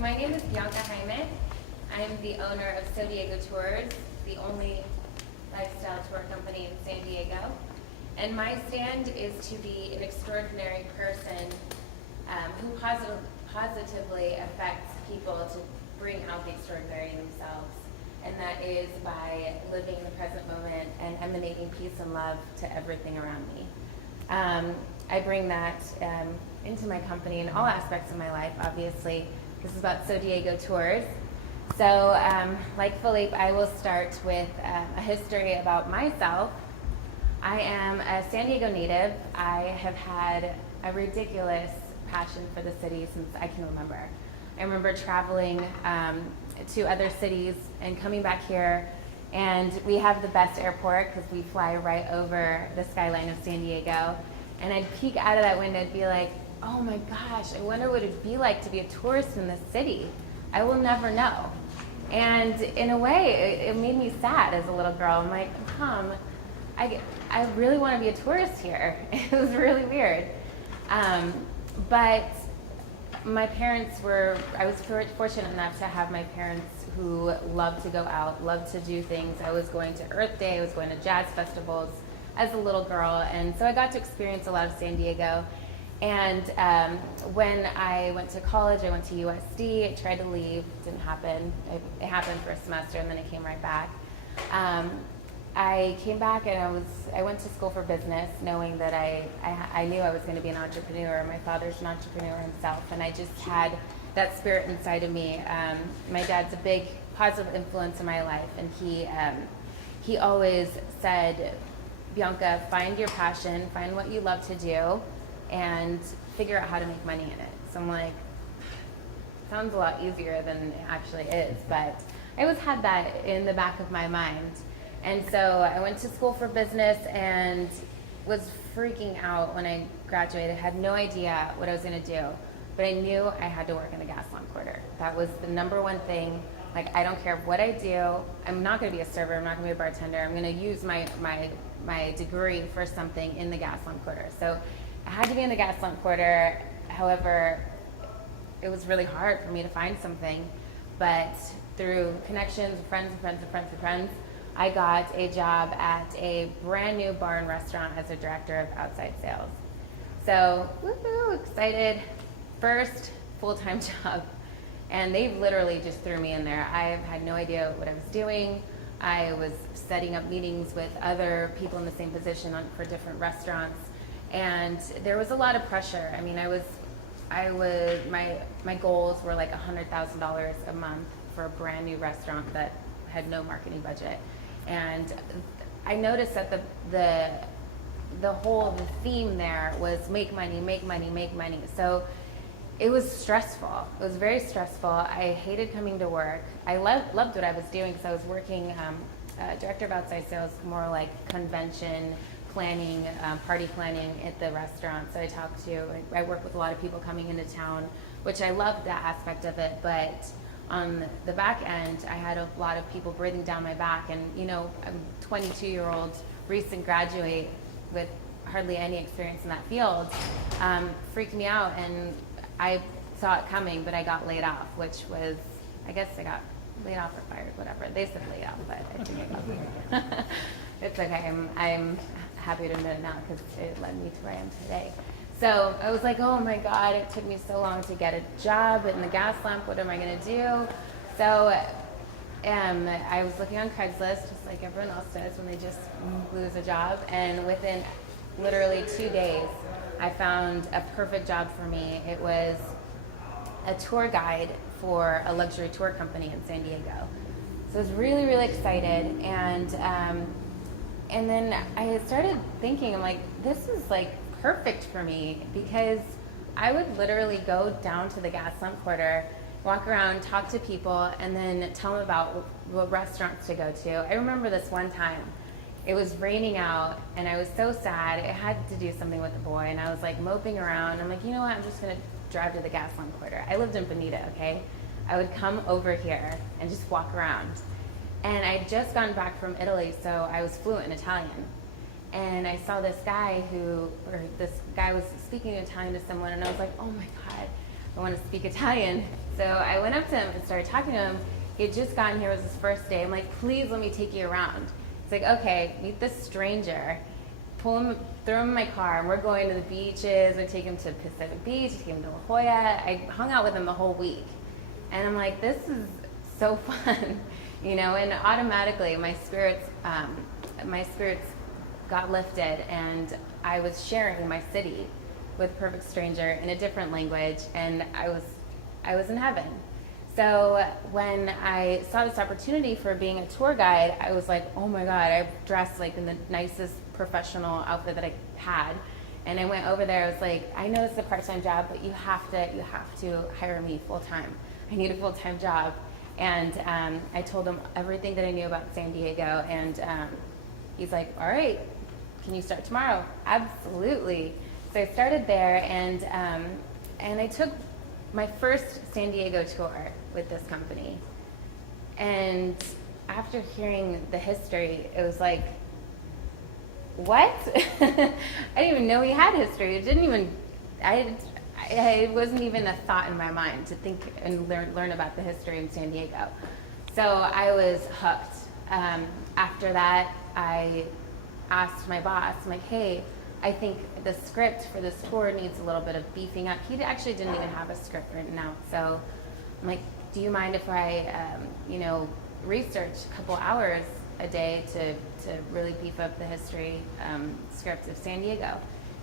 my name is Bianca Jaime. I'm the owner of So Diego Tours, the only lifestyle tour company in San Diego. And my stand is to be an extraordinary person who positively affects people to bring out the extraordinary in themselves. And that is by living in the present moment and emanating peace and love to everything around me. I bring that into my company in all aspects of my life, obviously. This is about So Diego Tours. So, like Philippe, I will start with a history about myself. I am a San Diego native. I have had a ridiculous passion for the city since I can remember. I remember traveling to other cities and coming back here, and we have the best airport because we fly right over the skyline of San Diego. And I'd peek out of that window and be like, oh my gosh, I wonder what it'd be like to be a tourist in this city. I will never know. And in a way, it made me sad as a little girl. I'm like, Mom, I really want to be a tourist here. It was really weird. But my parents I was fortunate enough to have my parents who loved to go out, loved to do things. I was going to Earth Day, I was going to jazz festivals as a little girl, and so I got to experience a lot of San Diego. And when I went to college, I went to USD. I tried to leave, didn't happen. It happened for a semester, and then I came right back. I came back and I went to school for business, knowing that I knew I was going to be an entrepreneur. My father's an entrepreneur himself, and I just had that spirit inside of me. My dad's a big positive influence in my life, and he always said, Bianca, find your passion, find what you love to do, and figure out how to make money in it. So I'm like, sounds a lot easier than it actually is, but I always had that in the back of my mind. And so I went to school for business and was freaking out when I graduated. I had no idea what I was going to do, but I knew I had to work in the gas lamp quarter. That was the number one thing. Like, I don't care what I do. I'm not going to be a server. I'm not going to be a bartender. I'm going to use my degree for something in the gas lamp quarter. So I had to be in the gas lamp quarter. However, it was really hard for me to find something. But through connections, friends, I got a job at a brand new bar and restaurant as a director of outside sales. So, woohoo, excited. First full-time job. And they literally just threw me in there. I had no idea what I was doing. I was setting up meetings with other people in the same position for different restaurants. And there was a lot of pressure. I mean, my goals were like $100,000 a month for a brand new restaurant that had no marketing budget. And I noticed that the theme there was make money, make money, make money. So it was stressful. It was very stressful. I hated coming to work. I loved what I was doing because I was working director of outside sales, more like convention planning, party planning at the restaurant. So I worked with a lot of people coming into town, which I loved that aspect of it. But on the back end, I had a lot of people breathing down my back. And, I'm a 22-year-old recent graduate with hardly any experience in that field, freaked me out. And I saw it coming, but I got laid off, which was, I guess I got laid off or fired, whatever. They said laid off, but I think I got fired. It's okay. I'm happy to admit it now because it led me to where I am today. So I was like, oh my God, it took me so long to get a job in the gas lamp. What am I going to do? So I was looking on Craigslist, just like everyone else does when they just lose a job. And within literally 2 days, I found a perfect job for me. It was a tour guide for a luxury tour company in San Diego. So I was really, really excited. And then I started thinking, I'm like, this is like perfect for me, because I would literally go down to the gas lamp quarter, walk around, talk to people, and then tell them about what restaurants to go to. I remember this one time. It was raining out, and I was so sad. I had to do something with the boy, and I was like moping around. I'm like, you know what? I'm just going to drive to the gas lamp quarter. I lived in Bonita, okay? I would come over here and just walk around. And I'd just gotten back from Italy, so I was fluent in Italian. And I saw this guy was speaking Italian to someone, and I was like, oh my God, I want to speak Italian. so I went up to him and started talking to him. He had just gotten here, it was his first day. I'm like, please let me take you around. He's like, okay, meet this stranger. Pull him, throw him in my car, and we're going to the beaches. I take him to Pacific Beach, take him to La Jolla. I hung out with him the whole week. And I'm like, this is so fun, you know, and automatically my spirits got lifted, and I was sharing my city with a perfect stranger in a different language, and I was in heaven. So when I saw this opportunity for being a tour guide, I was like, oh my God, I dressed like in the nicest professional outfit that I had. And I went over there, I was like, I know it's a part-time job, but you have to hire me full-time. I need a full-time job. And I told him everything that I knew about San Diego, and he's like, all right, can you start tomorrow? Absolutely. So I started there, and I took my first San Diego tour with this company. And after hearing the history, it was like, what? I didn't even know we had history. It wasn't even a thought in my mind to think and learn about the history in San Diego. So I was hooked. After that, I asked my boss, I'm like, hey, I think the script for this tour needs a little bit of beefing up. He actually didn't even have a script written out. So I'm like, do you mind if I, research a couple hours a day to really beef up the history script of San Diego?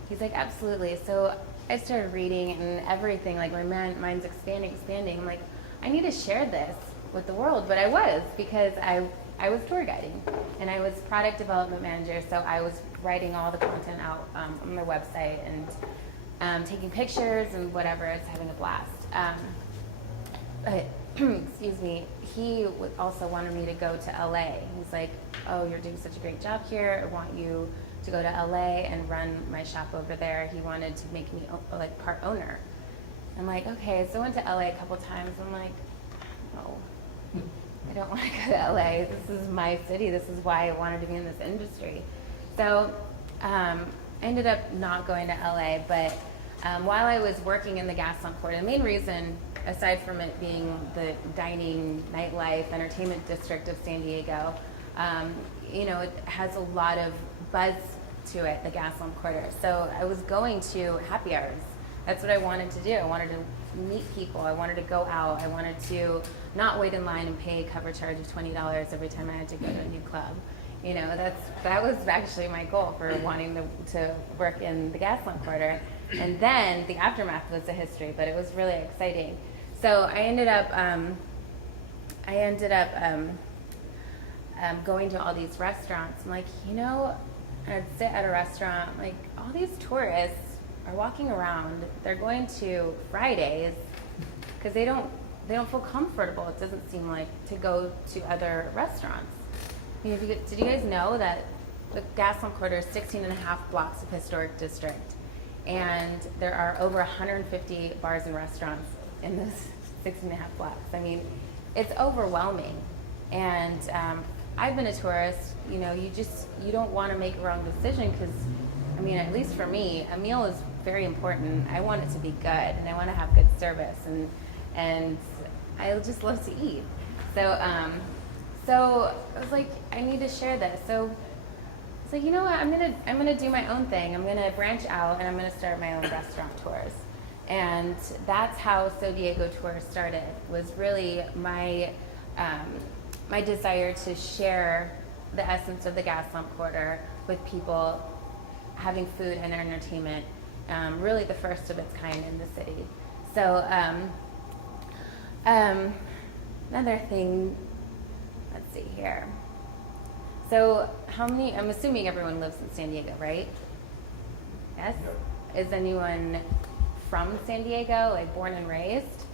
He's like, absolutely. So I started reading, and everything, like my mind's expanding. I'm like, I need to share this with the world. But I was, because I was tour guiding, and I was product development manager, so I was writing all the content out on their website and taking pictures and whatever. I was having a blast. But excuse me, he also wanted me to go to LA. He's like, oh, you're doing such a great job here. I want you to go to LA and run my shop over there. He wanted to make me like part owner. I'm like, okay. So I went to LA a couple times. I'm like, no, I don't want to go to LA. This is my city. This is why I wanted to be in this industry. So I ended up not going to LA, but while I was working in the Gaslamp Quarter, the main reason, aside from it being the dining, nightlife, entertainment district of San Diego, it has a lot of buzz to it, the Gaslamp Quarter. So I was going to happy hours. That's what I wanted to do. I wanted to meet people. I wanted to go out. I wanted to not wait in line and pay a cover charge of $20 every time I had to go to a new club. That was actually my goal for wanting to work in the Gaslamp Quarter. And then the aftermath was the history, but it was really exciting. So I ended up going to all these restaurants. I'm like, I'd sit at a restaurant, like, all these tourists are walking around. They're going to Fridays because they don't feel comfortable, it doesn't seem like, to go to other restaurants. Did you guys know that the Gaslamp Quarter is 16 and a half blocks of historic district, and there are over 150 bars and restaurants in this 16 and a half blocks? I mean, it's overwhelming. And I've been a tourist. You don't want to make a wrong decision because, at least for me, a meal is very important. I want it to be good, and I want to have good service, and I just love to eat. So I was like, I need to share this. So I was like, you know what? I'm gonna do my own thing. I'm gonna branch out, and I'm gonna start my own restaurant tours. And that's how So Diego Tours started. Was really my desire to share the essence of the Gaslamp Quarter with people, having food and entertainment, really the first of its kind in the city. So another thing, let's see here. So I'm assuming everyone lives in San Diego, right? Yes? Is anyone from San Diego, like born and raised?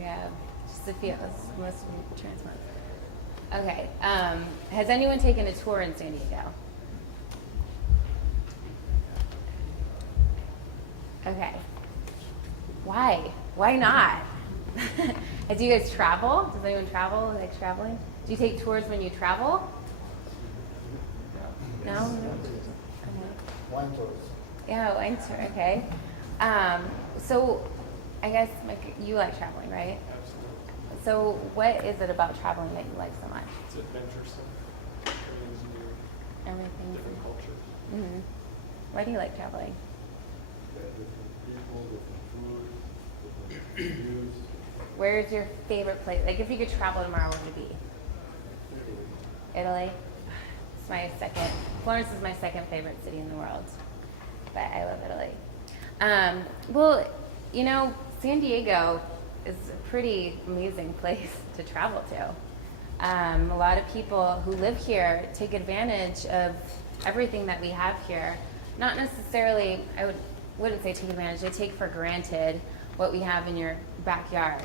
Yeah, just a few, most transplants. Okay, has anyone taken a tour in San Diego? Okay, why? Why not? Do you guys travel? Does anyone travel, like traveling? Do you take tours when you travel? No? Okay. Wine tours. Yeah, wine tour, okay. So I guess you like traveling, right? Absolutely. So what is it about traveling that you like so much? It's adventuresome. Everything's new. Everything. Different cultures. Mm-hmm. Why do you like traveling? Different people, different food, different views. Where's your favorite place? Like if you could travel tomorrow, where would it be? Italy? It's my second. Florence is my second favorite city in the world, but I love Italy. Well, you know, San Diego is a pretty amazing place to travel to. A lot of people who live here take advantage of everything that we have here. Not necessarily, wouldn't say take advantage, they take for granted what we have in your backyard.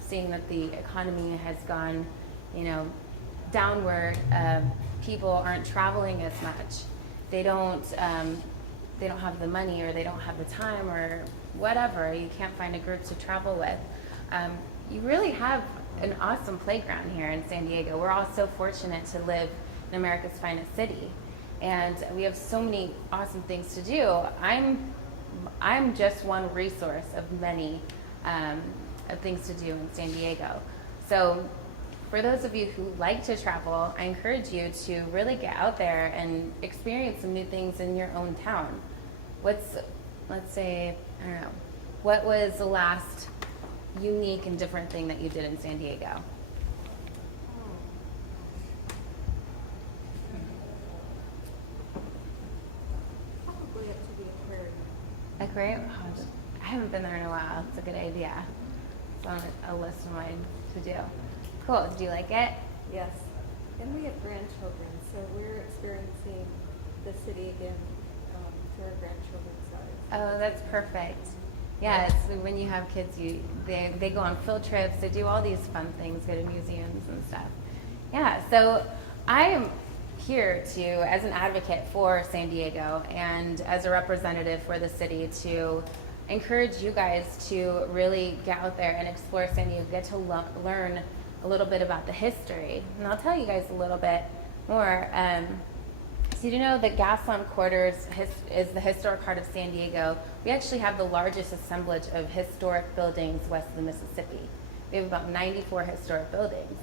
Seeing that the economy has gone, you know, downward, people aren't traveling as much. They don't have the money, or they don't have the time, or whatever. You can't find a group to travel with. You really have an awesome playground here in San Diego. We're all so fortunate to live in America's finest city, and we have so many awesome things to do. I'm just one resource of many of things to do in San Diego. So for those of you who like to travel, I encourage you to really get out there and experience some new things in your own town. Let's say, I don't know, what was the last unique and different thing that you did in San Diego? Probably up to the aquarium. Aquarium? Oh, I haven't been there in a while. It's a good idea. It's on a list of mine to do. Cool. Did you like it? Yes. And we have grandchildren, so we're experiencing the city again through our grandchildren's eyes. Oh, that's perfect. Yeah, it's when you have kids, they go on field trips, they do all these fun things, go to museums and stuff. Yeah, so I am here to, as an advocate for San Diego and as a representative for the city, to encourage you guys to really get out there and explore San Diego, get to learn a little bit about the history. And I'll tell you guys a little bit more. So you know that Gaslamp Quarters is the historic heart of San Diego. We actually have the largest assemblage of historic buildings west of the Mississippi. We have about 94 historic buildings.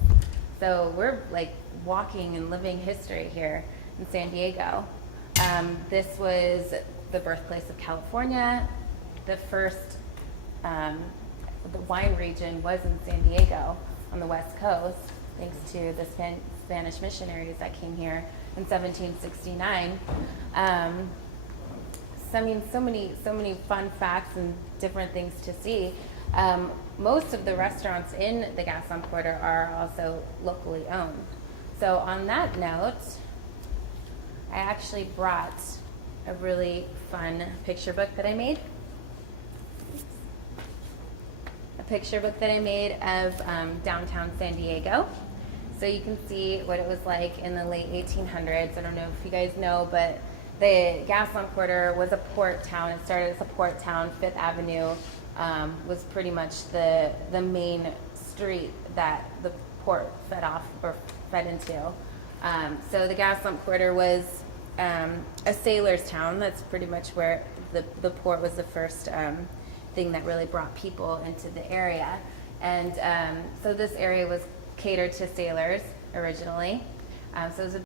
So we're like walking and living history here in San Diego. This was the birthplace of California. The first, the wine region was in San Diego on the West Coast, thanks to the Spanish missionaries that came here in 1769. So many fun facts and different things to see. Most of the restaurants in the Gaslamp Quarter are also locally owned. So on that note, I actually brought a really fun picture book that I made. A picture book that I made of downtown San Diego. So you can see what it was like in the late 1800s. I don't know if you guys know, but the Gaslamp Quarter was a port town. It started as a port town. Fifth Avenue was pretty much the main street that the port fed off or fed into. So the Gaslamp Quarter was a sailor's town. That's pretty much where the port was the first thing that really brought people into the area. And so this area was catered to sailors originally. So it was a